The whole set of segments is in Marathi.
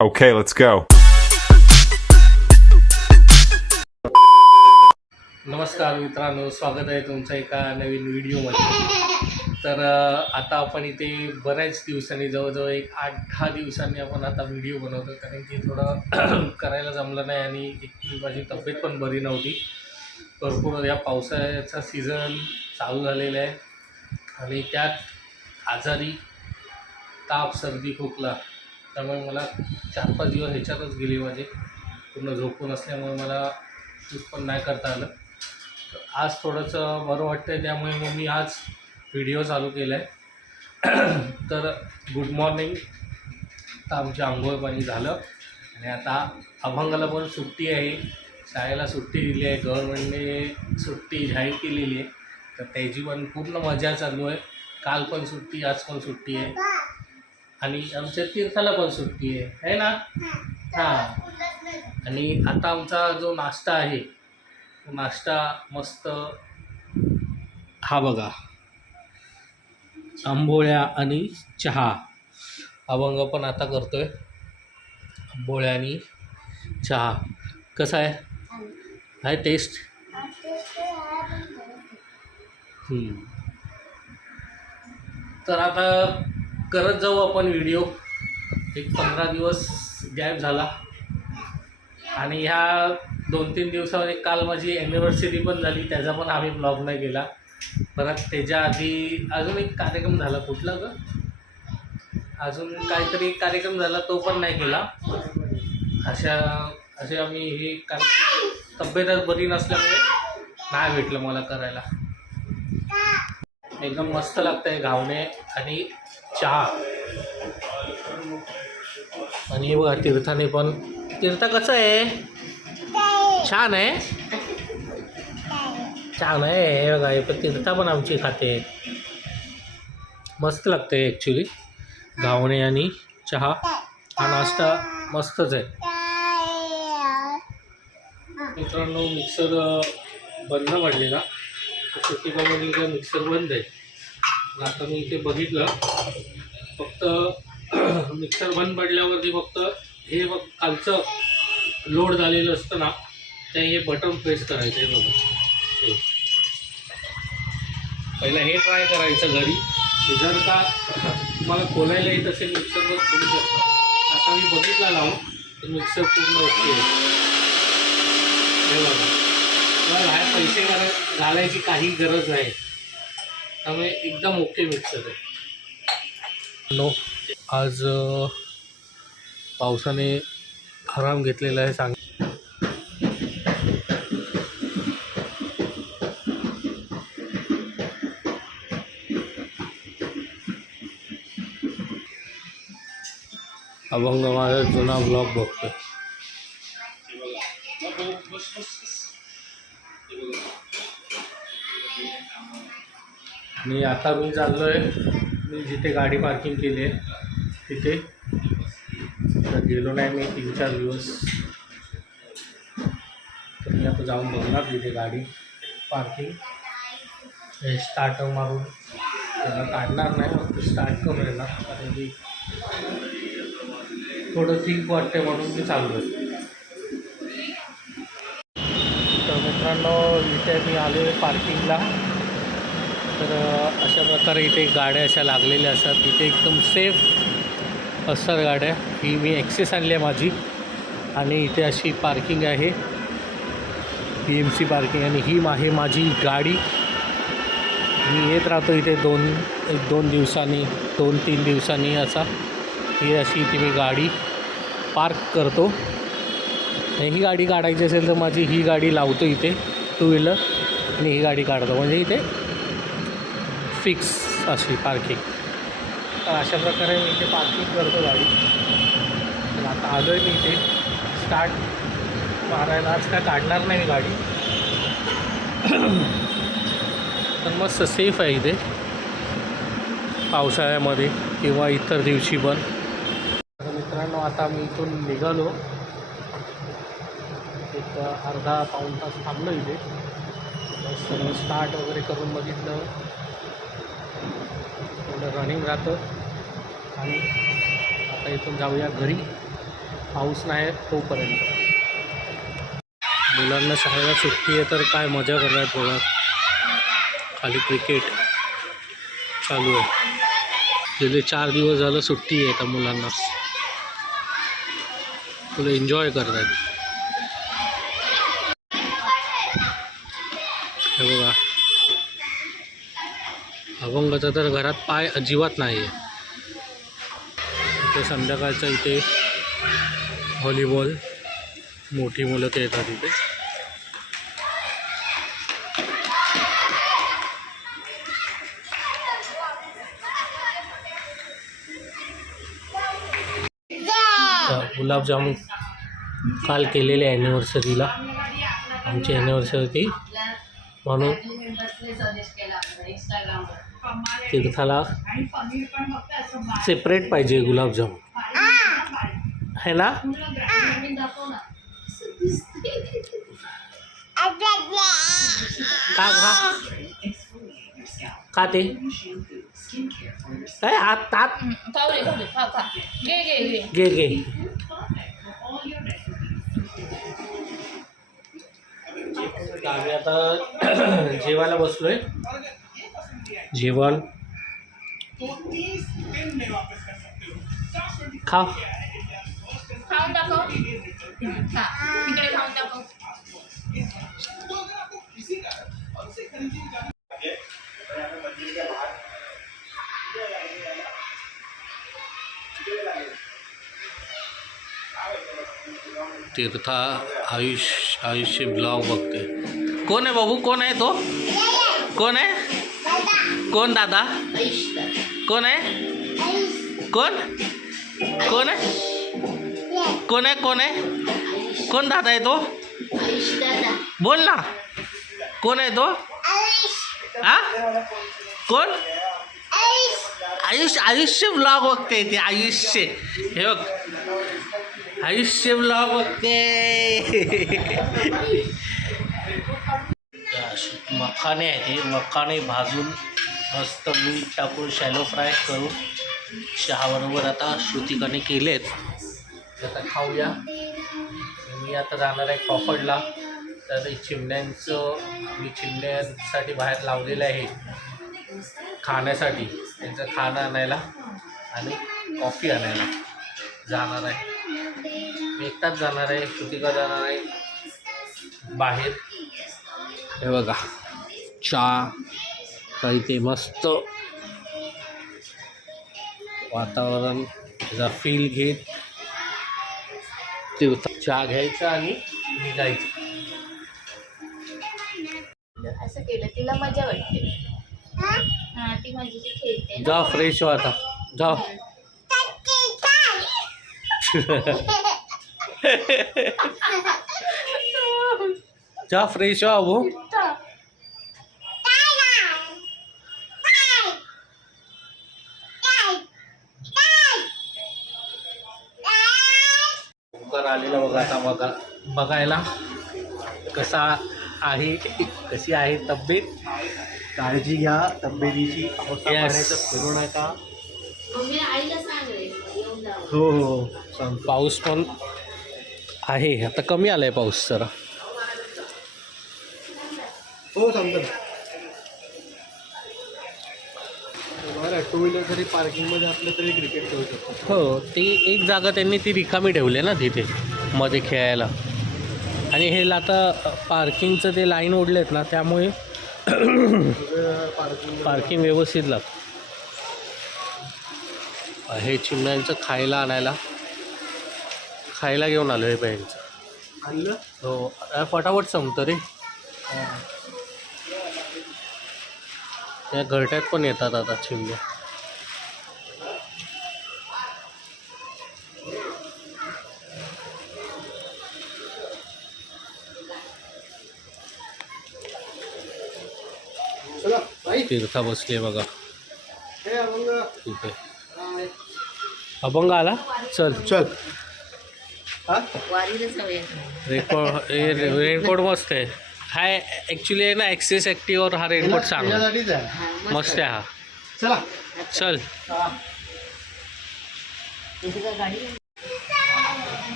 Okay, let's go. नमस्कार मित्रांनो, स्वागत आहे तुमचं एका नवीन व्हिडिओमध्ये. तर आता आपण इथे बऱ्याच दिवसांनी जवळजवळ एक 8-10 दिवसांनी आपण आता व्हिडिओ बनवतो, कारण की थोडं करायला जमलं नाही आणि एक माझी तब्येत पण बरी नव्हती. भरपूर या पावसाळ्याचा सीझन चालू झालेला आहे आणि त्यात आजारी ताप, सर्दी, खोकला, त्यामुळे मला 4-5 दिवस ह्याच्यातच गेले माझे. पूर्ण झोपून असल्यामुळे मला शूट पण नाही करता आलं. तर आज थोडंसं बरं वाटतं आहे, त्यामुळे मग मी आज व्हिडिओ चालू केला आहे. तर गुड मॉर्निंग. आता आमची आंघोळ पाणी झालं आणि आता अभंगाला पण सुट्टी आहे, शाळेला सुट्टी दिली आहे, गव्हर्नमेंटने सुट्टी जाहीर केलेली आहे. तर त्याची पण पूर्ण मजा चालू आहे. काल पण सुट्टी, आज पण सुट्टी आहे आणि आमच्या तीर्थाला पण सुट्टी आहे ना. हां. आणि आता आमचा जो नाश्ता आहे, तो नाश्ता मस्त हा बघा, आंबोळ्या आणि चहा. अभंग पण आता करतोय आंबोळ्या आणि चहा. कसा आहे? आहे टेस्ट? तर आता करत जाऊ आपण व्हिडिओ. एक 15 दिवस गॅप झाला आणि ह्या 2-3 दिवसामध्ये काल माझी ॲनिव्हर्सरी पण झाली, त्याचा पण आम्ही ब्लॉग नाही केला. परत त्याच्या आधी अजून एक कार्यक्रम झाला, कुठला गं, अजून काहीतरी एक कार्यक्रम झाला, तो पण नाही केला. असे आम्ही हे तब्येतच बरी नसल्यामुळे नाही भेटलं मला करायला. एकदम मस्त लागतं आहे घावणे आणि चहा. आणि हे बघा तीर्थाने पण. तीर्थ कसं आहे? छान आहे, छान आहे. हे बघा, हे पण तीर्था पण आमची खाते, मस्त लागते ॲक्च्युली. घावणे आणि चहा हा नाश्ता मस्तच आहे. मित्रांनो, मिक्सर बंद पडलेला, शेतीकामामध्ये मिक्सर बंद आहे. आता मी इथे बघितलं, फक्त मिक्सर बंद पडल्यावरती फक्त हे बघ खालचं लोड झालेलं असतं ना, ते हे बटन प्रेस करायचं आहे बघा. हे पहिलं हे ट्राय करायचं घरी. जर का तुम्हाला खोलायला येत असेल मिक्सरवर खोलू शकता. आता मी बघितला लावून, तर मिक्सर पूर्ण ओके आहे. हे बघा, मला बाहेर पैसे घालायची काही गरज नाही, त्यामुळे एकदम ओके मिक्सर आहे. नो, आज पावसाने आराम घेतलेला आहे सांग. अभंग माझा जुना ब्लॉग बघतो. आणि आता मी चाललो आहे, मी जिथे गाडी पार्किंग केली आहे तिथे. तर गेलो नाही मी 3-4 दिवस. तर मी आता जाऊन बघणार तिथे गाडी पार्किंग. हे स्टार्टर मारून त्याला काढणार नाही, फक्त स्टार्ट करून येणार, कारण की थोडं ठीक वाटते म्हणून मी चाललो आहे. तर मित्रांनो, इथे मी आलो आहे पार्किंगला. तर अशा प्रकारे इथे गाड्या अशा लागलेल्या असतात. इथे एकदम सेफ असतात गाड्या. ही मी ॲक्सेस आणली आहे माझी, आणि इथे अशी पार्किंग आहे, PMC पार्किंग. आणि ही आहे माझी गाडी. मी येत राहतो इथे 2 दिवसांनी, 2-3 दिवसांनी असा. ही अशी इथे मी गाडी पार्क करतो. ही गाडी काढायची असेल तर माझी ही गाडी लावतो इथे, 2 व्हीलर, आणि ही गाडी काढतो, म्हणजे इथे फिक्स अशी पार्किंग. तर अशा प्रकारे मी इथे पार्किंग करतो गाडी. तर आता आलो आहे मी इथे स्टार्ट मारायला. आज काय काढणार नाही मी गाडी. तर मस्त सेफ आहे इथे पावसाळ्यामध्ये किंवा इतर दिवशी पण. तर मित्रांनो, आता मी इथून निघालो. एक अर्धा-पाऊण तास थांबलो इथे. सर्व स्टार्ट वगैरे करून बघितलं, थोडं रनिंग राहतं. आणि आता इथून जाऊया घरी. पाऊस नाही तोपर्यंत. मुलांना शाळेला सुट्टी आहे तर काय मजा करतात बघा. खाली क्रिकेट चालू आहे. गेले 4 दिवस झालं सुट्टी आहे त्या मुलांना. फुल एन्जॉय करतात. हे बघा, अभंगाचा तर घरात पाय अजिबात नाही आहे. इथे संध्याकाळचं इथे व्हॉलीबॉल मोठी मुलं खेळतात इथे. गुलाबजामुन काल केलेले ॲनिव्हर्सरीला, आमची ॲनिव्हर्सरी होती म्हणून तीर्थाला सेपरेट पाहिजे गुलाबजामुन है ना. का का ते आत आत घे घे. आम्ही आता जेवायला बसलोय. जेवण खाऊ खाऊन दाखव. तिकडे खाऊन दाखव. तीर्था आयुष्य ब्लॉग बघते. कोण आहे बाबू? कोण आहे तो? कोण आहे? कोण दादा? कोण आहे? कोण कोण आहे? कोण आहे? कोण आहे? कोण दादा आहे तो? बोल ना, कोण आहे तो? हा, कोण? आयुष्य ब्लॉग बघते ते. आयुष्य, हे बघ, आयुष्य ब्लॉग बघते. मखाने आहे ते. मखाने भाजून मस्त मीठ टाकून शॅलो फ्राय करून चहाबरोबर आता श्रुतिकाने केलेत. आता खाऊया. मी आता जाणार आहे क्रॉफर्डला. तर मी चिमण्यांसाठी बाहेर लावलेलं आहे खाण्यासाठी. त्यांचं खाणं आणायला आणि कॉफी आणायला जाणार आहे. मी एकटाच जाणार आहे. श्रुतिका जाणार आहे बाहेर. हे बघा, चहा काही ते मस्त वातावरण त्याचा फील घेत तीर्थ चहा घ्यायचा आणि निघायचं. असं केलं तिला मजा वाटते. हा, ती माझी खेळते. जा फ्रेश हो आता. जा जा फ्रेश हो अबू. आलेला बघा आता बघायला कसा आहे, कशी आहे तब्येत. काळजी घ्या तब्येतीची. फिरू नका. हो हो, पाऊस पण आहे आता. कमी आलाय पाऊस जरा. हो समजा. टू व्हीलर जरी पार्किंगमध्ये असलं तरी क्रिकेट खेळू शकतो. हो, ती एक जागा त्यांनी ती रिकामी ठेवली ना तिथे मध्ये खेळायला. आणि हे आता पार्किंगचं ते लाईन ओढलेत ना, त्यामुळे पार्किंग व्यवस्थित लागतं. हे चिमण्यांचं खायला घेऊन आलो हे बँकचं. आणलं हो, फटाफट संपतं रे. त्या घरट्यात पण येतात आता चिमण्या. तीर्था बसले बघा तिथे. अभंग आला. चल चल. रेनकोट मस्त आहे. हा ॲक्च्युली आहे ना एक्सेस ॲक्टिव्हवर हा रेनकोट चांगला मस्त आहे हा. चला चल.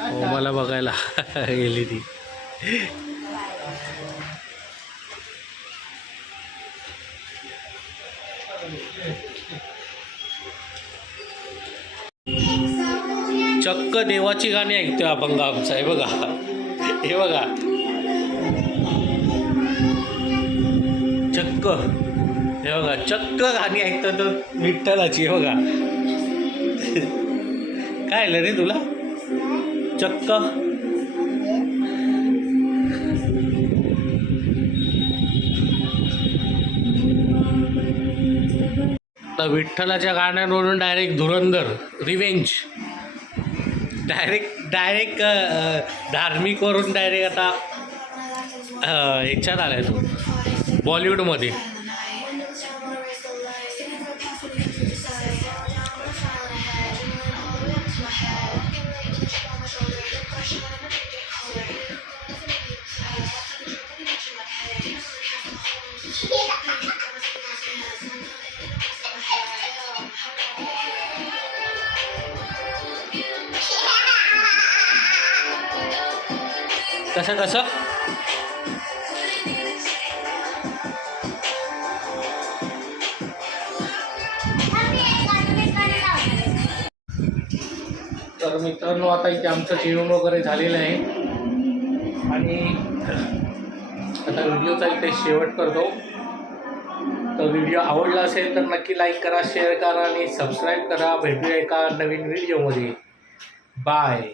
हो मला बघायला गेली ती. चक्क देवाची गाणी ऐकतोय अभंग आमचा. हे बघा, हे बघा, चक्क, हे बघा, चक्क गाणी ऐकतो तो विठ्ठलाची. हे बघा, काय आलं रे तुला? चक्क तर विठ्ठलाच्या गाण्यांवरून डायरेक्ट धुरंधर रिवेंज, डायरेक्ट धार्मिकवरून डायरेक्ट आता ह्याच्यात आलाय तो बॉलिवूडमध्ये. कसं कसं तर मित्रांनो, आता इथे आमचं जेवण वगैरे झालेलं आहे आणि आता व्हिडिओचा इथे शेवट करतो. तर व्हिडिओ आवडला असेल तर नक्की लाईक करा, शेअर करा आणि सबस्क्राईब करा. भेटूया एका नवीन व्हिडिओमध्ये. बाय.